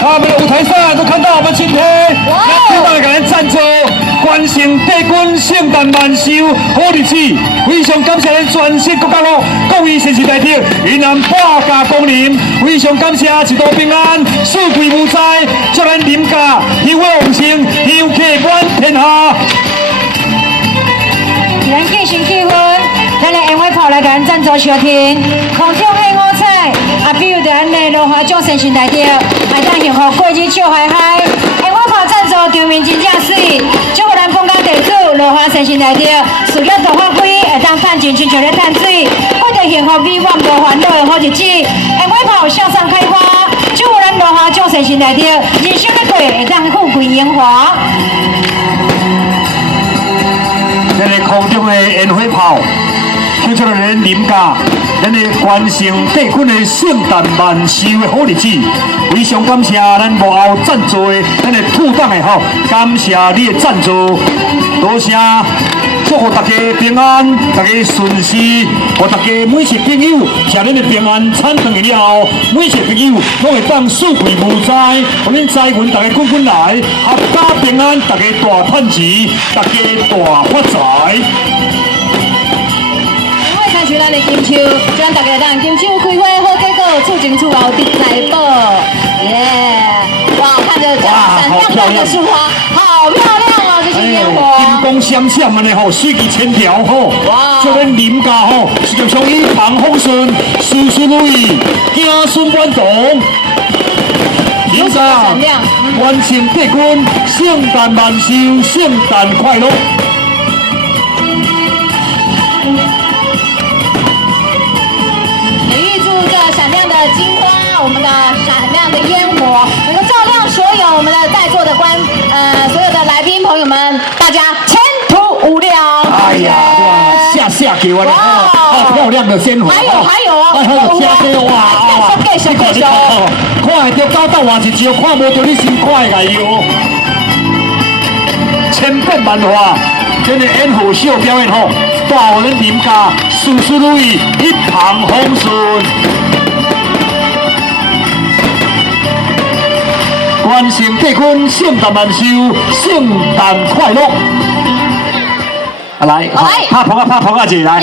他们的舞台上都看到我们今天要大家来赞助关心帝君圣诞万寿好日子，非常感谢咱全省各角落各位先生代表，因咱半价光临，非常感谢一路平安，四季无灾，祝咱林家香火旺盛，香客满天下。咱继续结婚，咱来烟花炮来给咱赞助收听，空中的五彩，比如咱的罗华奖先生代表，还当幸福过日笑嗨嗨。烟花炮赞助场面真正水，祝福咱本家地主罗华先生代表，事业大发挥，会当赚钱亲像咧赚水，过着幸福美满无烦恼的好日子。烟花炮向上开花，祝福咱罗华奖先生代表，人生的过会当富贵荣华。咱的空中的烟火炮，庆祝咱林家，咱的关心帝君的圣诞万寿的好日子，非常感谢咱幕后赞助的咱的土党的吼，感谢你的赞助，多谢。祝福大家平安，大家顺遂，和大家每一个朋友吃恁的平安餐饭了后，每一个朋友拢会当四季无灾，和恁财运大家滚滚来，合家平安，大家大赚钱，大家大发财。因为参取咱的金秋，希望大家当金秋开花好结果，厝前厝后得财宝。耶！哇，看着闪亮亮的树花，好漂亮哦，这些烟火。金光闪闪安尼吼，水气千条吼，祝咱林家吼，是就像一帆风顺，事事如意，子孙满堂。林家完成帝君圣诞万寿，圣诞快乐。也预祝这闪亮的金花，我们的闪亮的烟火，能够照亮所有我们的在座的所有的来宾朋友们，大家前途无量。哎呀，哇，下给我了，好漂亮的鲜花。还有哦，哇，继续。看得到高到偌一招，看无到你心快个哟。千变万化，真的烟火秀表演吼，带予咱林家事事如意，一帆风顺。完成帝君圣诞万寿，圣诞快乐！来，拍捧啊，一来。